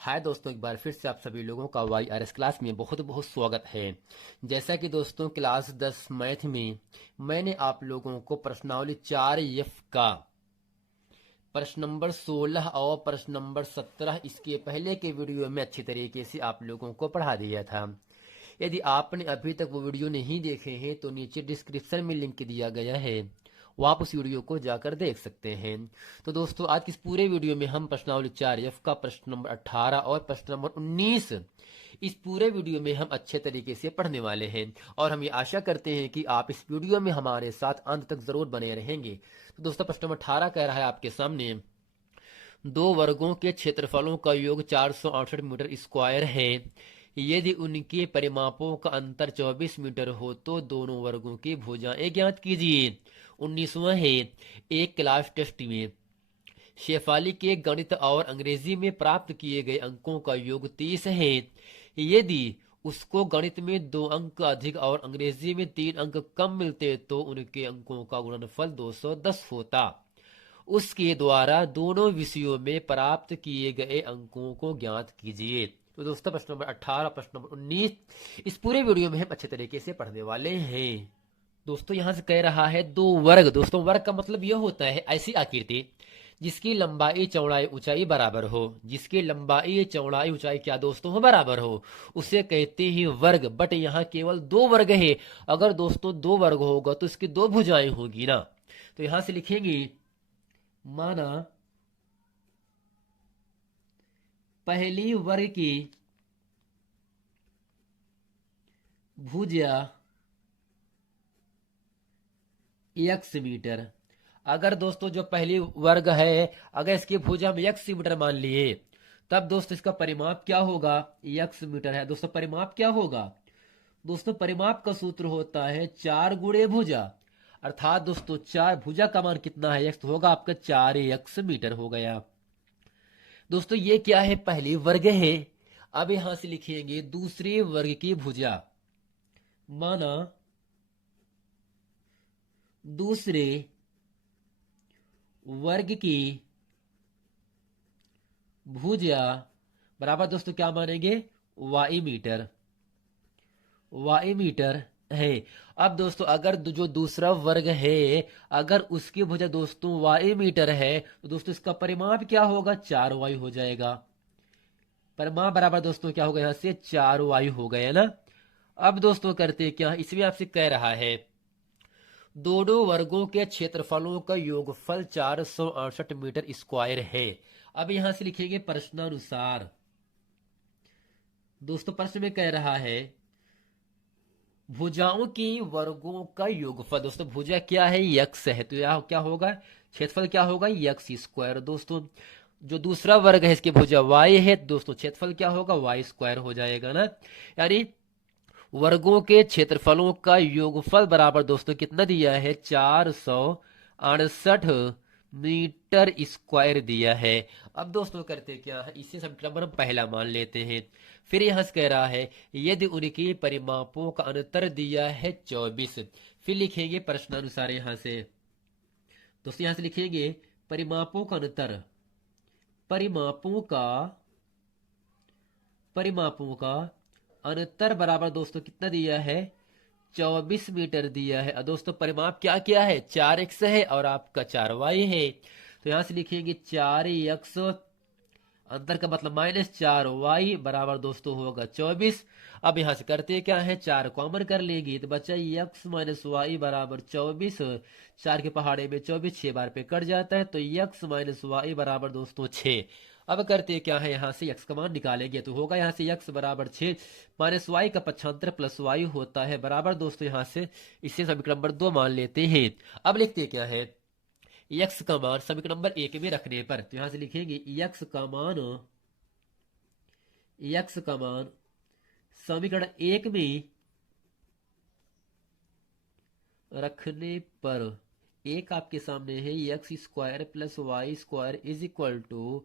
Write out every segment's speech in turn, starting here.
हाय दोस्तों, एक बार फिर से आप सभी लोगों का वाई आर एस क्लास में बहुत बहुत स्वागत है। जैसा कि दोस्तों क्लास 10 मैथ में मैंने आप लोगों को प्रश्नावली 4F का प्रश्न नंबर 16 और प्रश्न नंबर 17 इसके पहले के वीडियो में अच्छी तरीके से आप लोगों को पढ़ा दिया था। यदि आपने अभी तक वो वीडियो नहीं देखे हैं तो नीचे डिस्क्रिप्शन में लिंक दिया गया है, वो आप उस वीडियो को जाकर देख सकते हैं। तो दोस्तों आज की इस पूरे वीडियो में हम प्रश्नावली 4F का प्रश्न नंबर 18 और प्रश्न नंबर 19 इस पूरे वीडियो में हम अच्छे तरीके से पढ़ने वाले हैं और हम ये आशा करते हैं कि आप इस वीडियो में हमारे साथ अंत तक जरूर बने रहेंगे। तो दोस्तों प्रश्न नंबर 18 कह रहा है आपके सामने, दो वर्गों के क्षेत्रफलों का योग 468 मीटर स्क्वायर है। यदि उनके परिमापों का अंतर 24 मीटर हो तो दोनों वर्गों की भुजाएं ज्ञात कीजिए। 19वां है, एक क्लास टेस्ट में शेफाली के गणित और अंग्रेजी में प्राप्त किए गए अंकों का योग 30 है। यदि उसको गणित में 2 अंक अधिक और अंग्रेजी में 3 अंक कम मिलते तो उनके अंकों का गुणनफल 210 होता। उसके द्वारा दोनों विषयों में प्राप्त किए गए अंकों को ज्ञात कीजिए। तो दोस्तों प्रश्न नंबर 18 प्रश्न नंबर 19 इस पूरे वीडियो में हम अच्छे तरीके से पढ़ने वाले हैं। दोस्तों यहां से कह रहा है दो वर्ग। दोस्तों वर्ग का मतलब यह होता है ऐसी आकृति जिसकी लंबाई चौड़ाई ऊंचाई बराबर हो। जिसकी लंबाई चौड़ाई ऊंचाई क्या दोस्तों हो, बराबर हो, उसे कहते हैं वर्ग। बट यहाँ केवल दो वर्ग है। अगर दोस्तों दो वर्ग होगा तो इसकी दो भुजाएं होगी ना। तो यहां से लिखेंगे, माना पहली वर्ग की भुजा x मीटर। अगर दोस्तों जो पहली वर्ग है, अगर इसकी भुजा हम x मीटर मान लिए, तब दोस्तों इसका परिमाप क्या होगा, x मीटर है। दोस्तों परिमाप क्या होगा, दोस्तों परिमाप का सूत्र होता है 4 गुणे भुजा। अर्थात दोस्तों 4 भुजा का मान कितना है, x, तो होगा आपका 4x मीटर हो गया। दोस्तों ये क्या है, पहली वर्ग है। अब यहां से लिखेंगे दूसरे वर्ग की भुजा। माना दूसरे वर्ग की भुजा बराबर दोस्तों क्या मानेंगे, वाई मीटर। वाई मीटर है। अब दोस्तों अगर जो दूसरा वर्ग है, अगर उसकी भुजा दोस्तों वाई मीटर है तो दोस्तों इसका परिमाप क्या होगा, 4y हो जाएगा। परिमाप बराबर दोस्तों क्या होगा, यहां से 4y हो गया ना। अब दोस्तों करते क्या, इसमें आपसे कह रहा है दोनों वर्गों के क्षेत्रफलों का योगफल 468 मीटर स्क्वायर है। अब यहां से लिखेंगे प्रश्नानुसार। दोस्तों प्रश्न में कह रहा है भुजाओं की वर्गों का योगफल। दोस्तों भुजा क्या है, यक्स है, तो यह क्या होगा, क्षेत्रफल क्या होगा, यक्स स्क्वायर। दोस्तों जो दूसरा वर्ग है इसकी भुजा वाई है, दोस्तों क्षेत्रफल क्या होगा, वाई स्क्वायर हो जाएगा ना। यानी वर्गों के क्षेत्रफलों का योगफल बराबर दोस्तों कितना दिया है, 468 मीटर स्क्वायर दिया है। अब दोस्तों करते क्या है, इसे समीकरण हम पहला मान लेते हैं। फिर यहां से कह रहा है यदि उनके परिमापों का अंतर दिया है 24। फिर लिखेंगे प्रश्नानुसार। यहां से दोस्तों यहां से लिखेंगे परिमापों का अंतर। परिमापों परिमापों का अंतर बराबर दोस्तों कितना दिया है, 24 मीटर दिया है। और दोस्तों परिमाप क्या क्या है, 4x है और आपका 4y है। तो यहां से लिखेंगे 4x, अंतर का मतलब -4y बराबर दोस्तों होगा 24। अब यहां से करते क्या है, 4 कॉमन कर लेंगे तो बचा x माइनस वाई बराबर 24। 4 के पहाड़े में 24 6 बार पे कट जाता है, तो x माइनस वाई बराबर दोस्तों 6। अब करते क्या है, यहां से x का मान निकालेंगे तो होगा यहां से x बराबर 6 माइनस वाई का पक्षांतर प्लस वाई होता है बराबर दोस्तों यहां से इसे समीकरण नंबर 2 मान लेते हैं। अब लिखते क्या है, x का मान समीकरण नंबर 1 में रखने पर, तो यहां से लिखेंगे x का मान समीकरण 1 में रखने पर एक आपके सामने है x square plus Y square is equal to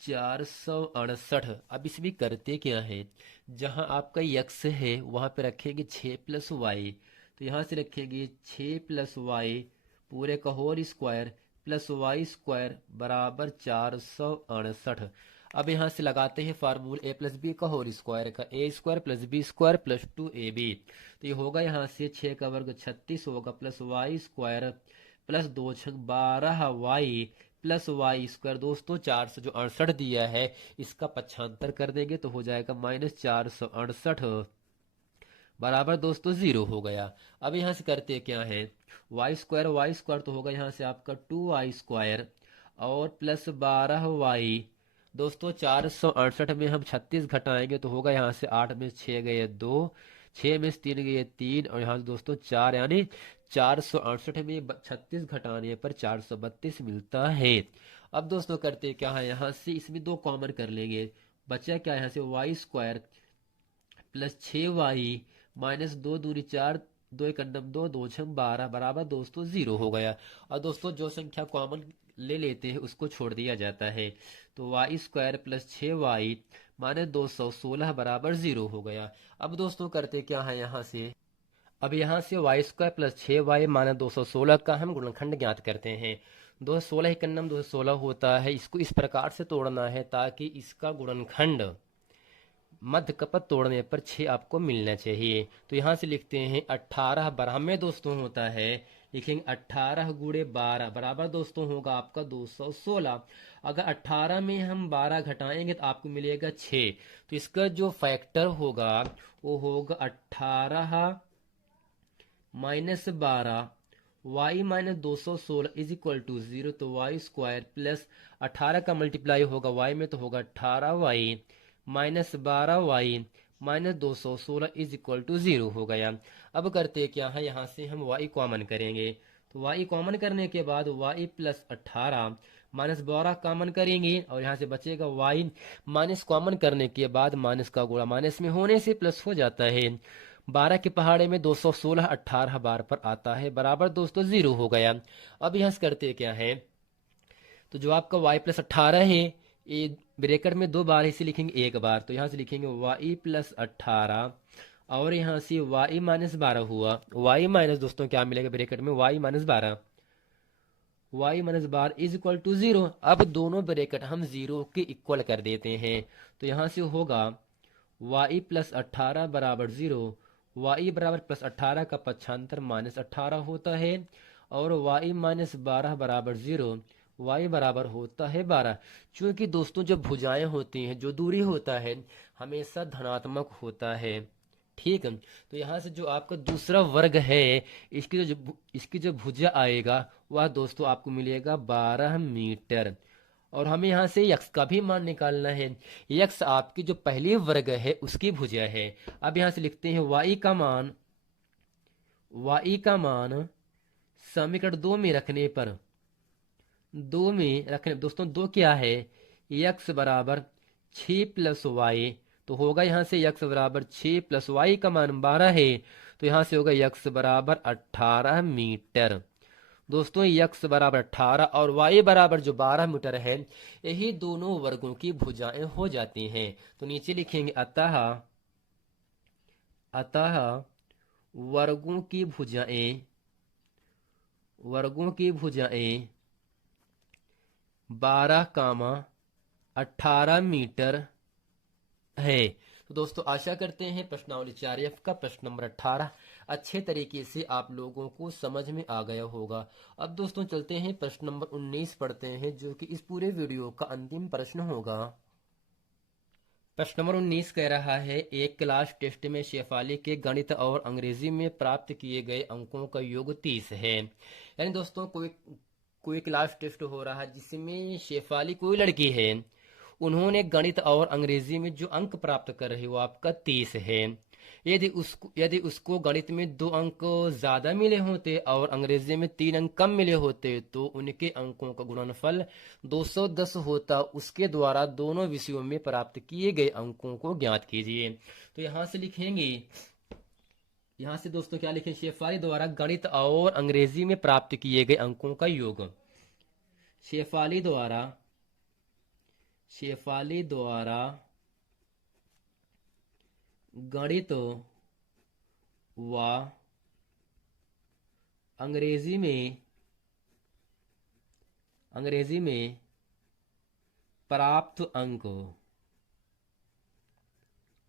468। अब इसमें करते क्या है, जहां आपका x है वहां पे रखेंगे 6 प्लस वाई। तो यहां से रखेंगे 6 प्लस वाई पूरे का whole square plus Y square बराबर 468। अब यहाँ से लगाते हैं फार्मूल ए प्लस बी का होल स्क्वायर का, a square plus b square plus 2ab। तो ये होगा यहाँ से 6 का वर्ग 36 होगा, plus Y square plus 2 6 12 y plus Y square. दोस्तों 468 दिया है, इसका पक्षांतर कर देंगे तो हो जाएगा -468 बराबर दोस्तों 0 हो गया। अब यहाँ से करते क्या है, वाई स्क्वायर तो होगा यहाँ से आपका 2 वाई स्क्वायर और प्लस 12 वाई। दोस्तों 468 में हम 36 घटाएंगे तो होगा यहाँ से 8 में 6 गए 2, 6 में 3 गए 3 और यहाँ से दोस्तों 4, यानी 468 में 36 घटाने पर 432 मिलता है। अब दोस्तों करते क्या है, यहाँ से इसमें 2 कॉमन कर लेंगे, बचा क्या यहाँ से y square plus 6 y minus 2 दूनी 4, 2 1 2, 2 6 12 बराबर दोस्तों 0 हो गया। और दोस्तों जो संख्या कॉमन ले लेते हैं उसको छोड़ दिया जाता है, तो y square plus 6 y minus 216 बराबर 0 हो गया। अब दोस्तों करते क्या है यहाँ से, अब यहाँ से y square plus 6 y minus 216 का हम गुणनखंड ज्ञात करते हैं। 216 एक नम 216 होता है, इसको इस प्रकार से तोड़ना है ताकि इसका गुणनखंड मध्य कपत तोड़ने पर 6 आपको मिलना चाहिए। तो यहाँ से लिखते हैं 18 बराबर में दोस्तों होता है, लिखेंगे 18 गुणे 12 बराबर दोस्तों होगा आपका 216। अगर 18 में हम 12 घटाएंगे तो आपको मिलेगा 6, तो इसका जो फैक्टर होगा वो होगा 18 minus 12 y minus 216 is equal to 0। तो वाई स्क्वायर प्लस 18 का मल्टीप्लाई होगा वाई में तो होगा 18 y minus 12 y minus 216 is equal to 0 हो गया। अब करते क्या है, यहाँ से हम वाई कॉमन करेंगे, तो वाई कॉमन करने के बाद वाई प्लस 18 माइनस 12 कॉमन करेंगे और यहाँ से बचेगा वाई, माइनस कॉमन करने के बाद माइनस का गुणा माइनस में होने से प्लस हो जाता है। 12 के पहाड़े में 216 18 बार पर आता है बराबर दोस्तों 0 हो गया। अब यहाँ से करते क्या है, तो जो आपका y प्लस 18 है ये ब्रैकेट में 2 बार इसे लिखेंगे 1 बार, तो यहाँ से लिखेंगे y प्लस 18 और यहाँ से y माइनस 12 हुआ, y माइनस दोस्तों क्या मिलेगा ब्रैकेट में y minus 12, y minus 12 is equal to 0। अब दोनों ब्रैकेट हम 0 के इक्वल कर देते हैं, तो यहाँ से होगा y प्लस 18 बराबर 0, y बराबर प्लस 18 का पक्षांतर माइनस 18 होता है और y माइनस 12 बराबर 0, y बराबर होता है 12। चूंकि दोस्तों जब भुजाएं होती हैं जो दूरी होता है हमेशा धनात्मक होता है, ठीक है। तो यहाँ से जो आपका दूसरा वर्ग है इसकी जो भुजा आएगा वह दोस्तों आपको मिलेगा 12 मीटर। और हमें यहाँ से यक्स का भी मान निकालना है, यक्स आपकी जो पहली वर्ग है उसकी भुजा है। अब यहाँ से लिखते हैं वाई का मान समीकरण 2 में रखने पर, 2 में रखने दोस्तों 2 क्या है, यक्स बराबर 6 प्लस वाई, तो होगा यहाँ से यक्स बराबर 6 प्लस वाई का मान 12 है, तो यहाँ से होगा यक्स बराबर 18 मीटर। दोस्तों यक्स बराबर 18 और वाई बराबर जो 12 मीटर है यही दोनों वर्गों की भुजाएं हो जाती हैं। तो नीचे लिखेंगे अतः वर्गों की भुजाएं 12, 18 मीटर है। तो दोस्तों आशा करते हैं प्रश्नावली 4F का प्रश्न नंबर 18 अच्छे तरीके से आप लोगों को समझ में आ गया होगा। अब दोस्तों चलते हैं प्रश्न नंबर 19 पढ़ते हैं जो कि इस पूरे वीडियो का अंतिम प्रश्न होगा। प्रश्न नंबर 19 कह रहा है एक क्लास टेस्ट में शेफाली के गणित और अंग्रेजी में प्राप्त किए गए अंकों का योग 30 है। यानी दोस्तों कोई क्लास टेस्ट हो रहा है जिसमें शेफाली कोई लड़की है, उन्होंने गणित और अंग्रेजी में जो अंक प्राप्त कर रहे वो आपका 30 है। यदि उसको गणित में 2 अंक ज्यादा मिले होते और अंग्रेजी में 3 अंक कम मिले होते तो उनके अंकों का गुणनफल 210 होता। उसके द्वारा दोनों विषयों में प्राप्त किए गए अंकों को ज्ञात कीजिए। तो यहाँ से लिखेंगे, यहाँ से दोस्तों क्या लिखें, शेफाली द्वारा गणित और अंग्रेजी में प्राप्त किए गए अंकों का योग। शेफाली द्वारा गणित व अंग्रेजी में प्राप्त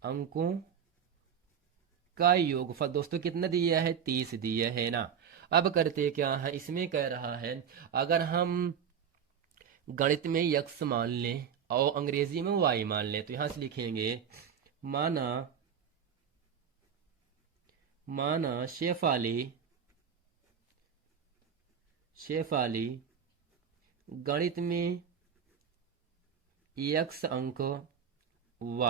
अंकों का योगफल दोस्तों कितना दिया है, 30 दिया है ना। अब करते क्या है, इसमें कह रहा है अगर हम गणित में यक्स मान लें और अंग्रेजी में वाई मान लें, तो यहां से लिखेंगे माना शेफाली गणित में यक्स अंक व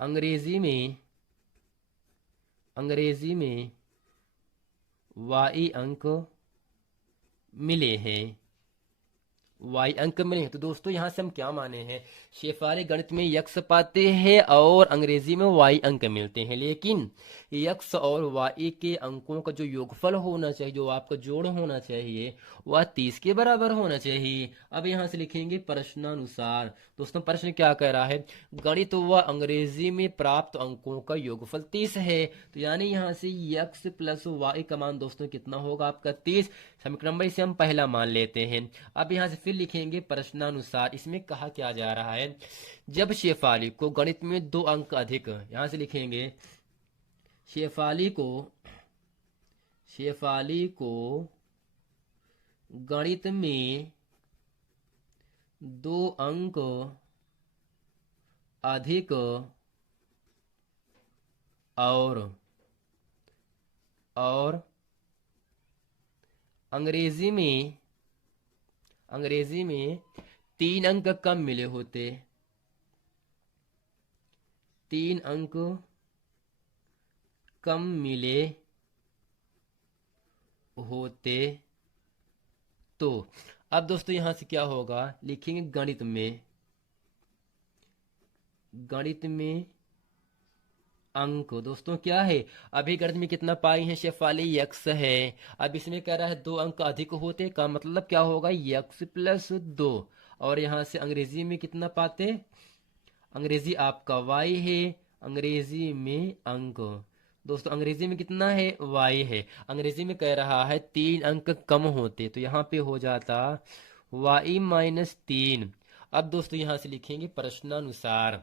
अंग्रेजी में वाई अंक मिले हैं, वाई अंक मिले हैं। तो दोस्तों यहां से हम क्या माने हैं, शेफाली गणित में यक्स पाते हैं और अंग्रेजी में वाई अंक मिलते हैं, लेकिन यक्स और वाई के अंकों का जो योगफल होना चाहिए, जो आपका जोड़ होना चाहिए, वह 30 के बराबर होना चाहिए। अब यहां से लिखेंगे प्रश्नानुसार। दोस्तों प्रश्न क्या कह रहा है, गणित व अंग्रेजी में प्राप्त अंकों का योगफल 30 है। तो यानी यहां से यक्स प्लस वाई का मान दोस्तों कितना होगा आपका 30। समीकरण नंबर इसे हम पहला मान लेते हैं। अब यहां से फिर लिखेंगे प्रश्नानुसार। इसमें कहा क्या जा रहा है, जब शेफाली को गणित में 2 अंक अधिक, यहां से लिखेंगे शेफाली को गणित में 2 अंक अधिक और अंग्रेजी में 3 अंक कम मिले होते, 3 अंक कम मिले होते तो। अब दोस्तों यहां से क्या होगा, लिखेंगे गणित में अंक दोस्तों क्या है, अभी गणित में कितना पाई है शेफाली, यक्स है। अब इसमें कह रहा है 2 अंक अधिक होते का मतलब क्या होगा, यक्स प्लस 2। और यहां से अंग्रेजी में कितना पाते, अंग्रेजी आपका वाई है, अंग्रेजी में अंक दोस्तों अंग्रेजी में कितना है, वाई है। अंग्रेजी में कह रहा है 3 अंक कम होते, तो यहाँ पे हो जाता वाई माइनस 3। अब दोस्तों यहां से लिखेंगे प्रश्नानुसार।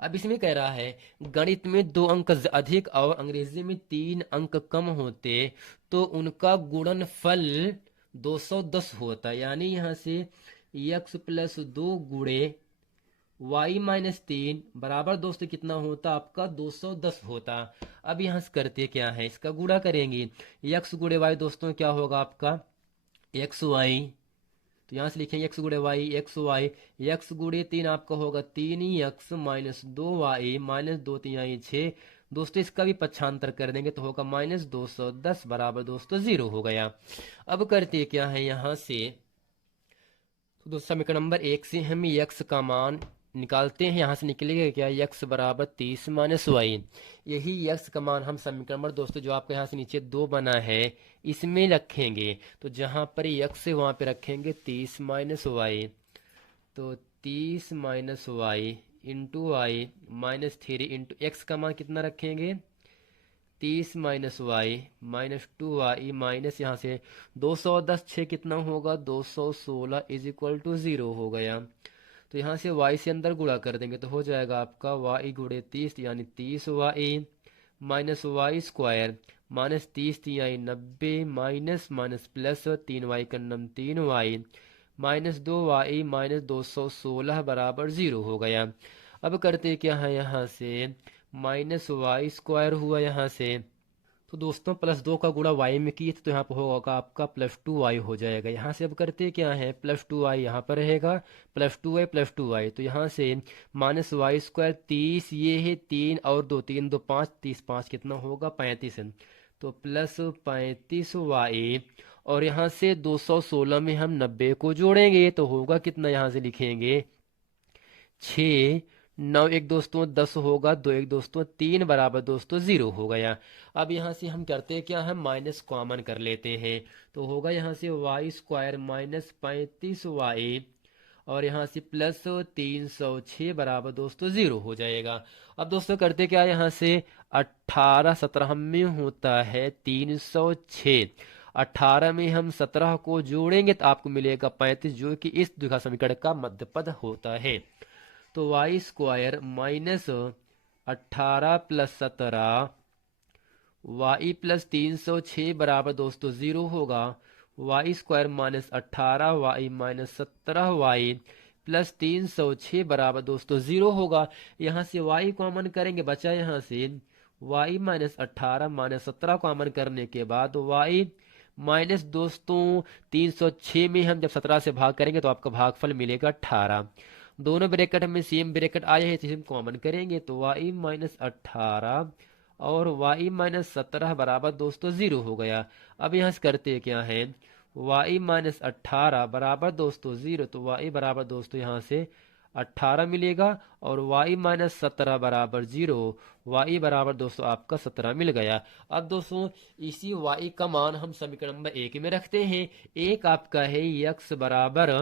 अब इसमें कह रहा है गणित में 2 अंक अधिक और अंग्रेजी में 3 अंक कम होते तो उनका गुणनफल 210 होता। यानी यहां से यक्स प्लस 2 गुणे वाई माइनस 3 बराबर दोस्तों कितना होता, आपका 210 होता। अब यहां से करते क्या है, इसका गुणा करेंगे, यक्स गुणे वाई दोस्तों क्या होगा आपका एक्स वाई। तो यहां से लिखेंगे एक्स गुणे वाई, एक्स गुणे 3 आपका होगा 3 एक्स माइनस 2 वाई माइनस 2 3 आई 6। दोस्तों इसका भी पक्षांतर कर देंगे तो होगा माइनस 210 बराबर दोस्तों 0 हो गया। अब करते क्या है, यहां से तो दोस्तों समीकरण नंबर 1 से हम यक्स का मान निकालते हैं। यहां से निकलेगा क्या, यक्स बराबर 30 माइनस वाई। यही यक्स का मान हम समीकरण नंबर दोस्तों जो आपके यहाँ से नीचे 2 बना है इसमें रखेंगे। तो जहां पर यक्स है वहां पे रखेंगे 30 माइनस वाई, तो 30 minus y into y minus 3 into x का मान कितना रखेंगे 30 minus y minus 2 y minus यहाँ से 210 6 कितना होगा 216 इज इक्वल टू 0 हो गया। तो यहाँ से y से अंदर गुणा कर देंगे तो हो जाएगा आपका y गुणे 30 यानी 30 y minus y square minus 30 3 90 minus minus plus 3 y का नम 3 वाई माइनस 2 वाई माइनस 216 बराबर 0 हो गया। अब करते क्या है, यहाँ से माइनस वाई स्क्वायर हुआ यहाँ से, तो दोस्तों प्लस 2 का गुणा y में किए तो यहाँ पर होगा आपका प्लस 2y हो जाएगा। यहाँ से अब करते क्या है, प्लस 2y यहाँ पर रहेगा प्लस 2y, तो यहाँ से माइनस वाई स्क्वायर 30 ये है 3 और 2 3 2 5 30 5 कितना होगा 35, तो प्लस 35y और यहाँ से 216 में हम 90 को जोड़ेंगे तो होगा कितना, यहाँ से लिखेंगे 6 9 एक दोस्तों 10 होगा 2 एक दोस्तों 3 बराबर दोस्तों 0 हो गया। अब यहाँ से हम करते हैं क्या, हम माइनस कॉमन कर लेते हैं तो होगा यहाँ से वाई स्क्वायर माइनस 35y और यहाँ से प्लस 306 बराबर दोस्तों 0 हो जाएगा। अब दोस्तों करते क्या, यहाँ से 18 17 में होता है 306 18 में हम 17 को जोड़ेंगे तो आपको मिलेगा 35, जो कि इस द्विघात समीकरण का मध्य पद होता है। तो y square minus 18 plus 17 y plus 306 बराबर दोस्तों 0 होगा। Y square minus 18 y minus 17 y plus 306 बराबर दोस्तों 0 होगा। यहाँ से वाई कॉमन करेंगे, बचा यहाँ से वाई माइनस 18 माइनस 17 कॉमन करने के बाद वाई माइनस दोस्तों 306 में हम जब 17 से भाग करेंगे तो आपका भागफल मिलेगा 18। दोनों ब्रैकेट में सेम ब्रैकेट आए हैं तो हम कॉमन करेंगे तो वाई माइनस 18 और y माइनस 17 बराबर दोस्तों 0 हो गया। अब यहाँ से करते क्या है, y माइनस 18 बराबर दोस्तों 0, तो y बराबर दोस्तों यहाँ से 18 मिलेगा और y माइनस 17 बराबर 0, y बराबर दोस्तों आपका 17 मिल गया। अब दोस्तों इसी y का मान हम समीकरण नंबर 1 में रखते हैं। एक आपका है x बराबर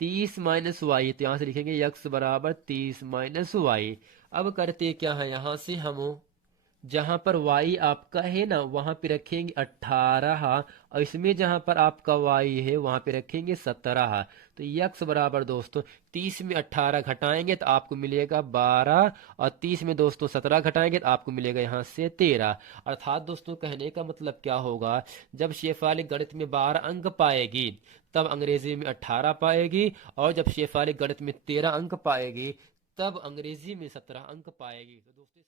30 माइनस वाई, तो यहाँ से लिखेंगे x बराबर 30 माइनस वाई। अब करते क्या है, यहाँ से हम जहां पर y आपका है ना वहां पे रखेंगे 18 और इसमें जहां पर आपका y है वहां पे रखेंगे 17। तो x बराबर दोस्तों 30 में 18 घटाएंगे तो आपको मिलेगा 12 और 30 में दोस्तों 17 घटाएंगे तो आपको मिलेगा यहाँ से 13। अर्थात दोस्तों कहने का मतलब क्या होगा, जब शेफाली गणित में 12 अंक पाएगी तब अंग्रेजी में 18 पाएगी, और जब शेफाली गणित में 13 अंक पाएगी तब अंग्रेजी में 17 अंक पाएगी। तो दोस्तों